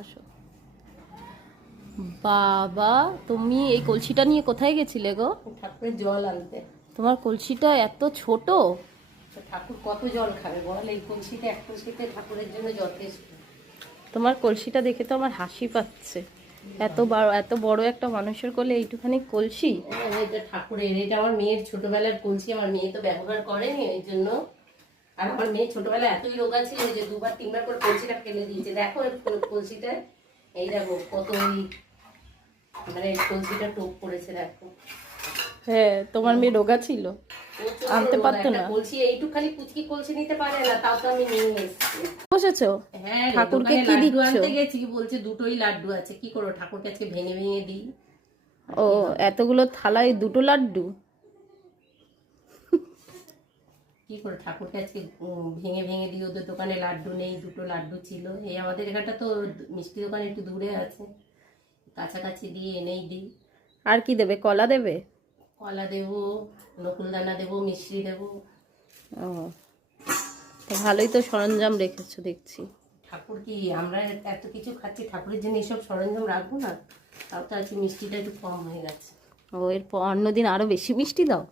আসো বাবা, তুমি এই কলসিটা নিয়ে কোথায় গেছিলে গো? ঠাকুরের জল আনতে। তোমার কলসিটা এত ছোট। ঠাকুর কত জল খাবে বল? এই কলসিতে এক কলসিতে ঠাকুরের জন্য যথেষ্ট। তোমার কলসিটা দেখে তো আমার হাসি পাচ্ছে। এত বড় একটা মানুষের কোলে এইটুখানি কলসি। এটা ঠাকুরের, এটা আমার মেয়ের ছোটবেলার কলসি। আমার মেয়ে তো ব্যবহার করেনি এই জন্য। আর আমার মেয়ে ছোটবেলায় এতই রোগা ছিল যে 2-3 বার করে কলসিটা ফেলে দিয়েছে। দেখো কলসিটা, এই দেখো কত মানে কলসিটা টোপ পড়েছে দেখো। হ্যাঁ, তোমার মেয়ে রোগা ছিল, আনতে পারতো না। কলসি এইটুখানি কুচকি কলসি নিতে পারে না, তাও তো আমি নিয়ে এসেছি। বসেছো? হ্যাঁ, ঠাকুরকে কি দিচ্ছ? আনতে গেছি, বলছে দুটোই লাড্ডু আছে, কি করো ঠাকুরকে আজকে ভেঙে ভেঙে দিই। ও, এতগুলো থালায় দুটো লাড্ডু? কি করে ঠাকুরকে আজকে ভেঙে ভেঙে দিই। ওদের দোকানে লাড্ডু নেই, দুটো লাড্ডু ছিল। এই আমাদের এখানটা তো মিষ্টি দোকান একটু দূরে আছে, কাছাকাছি দিয়ে এনেই দিই। আর কি দেবে? কলা দেবে? কলা দেবো, নকুলদানা দেবো, মিষ্টি দেবো। ও, তো ভালোই তো সরঞ্জাম রেখেছো দেখছি। ঠাকুর কি আমরা এত কিছু খাচ্ছি, ঠাকুরের জন্য এসব সরঞ্জাম রাখবো না? তাও তো আজকে মিষ্টিটা একটু কম হয়ে গেছে। ও, এরপর অন্যদিন আরো বেশি মিষ্টি দাও।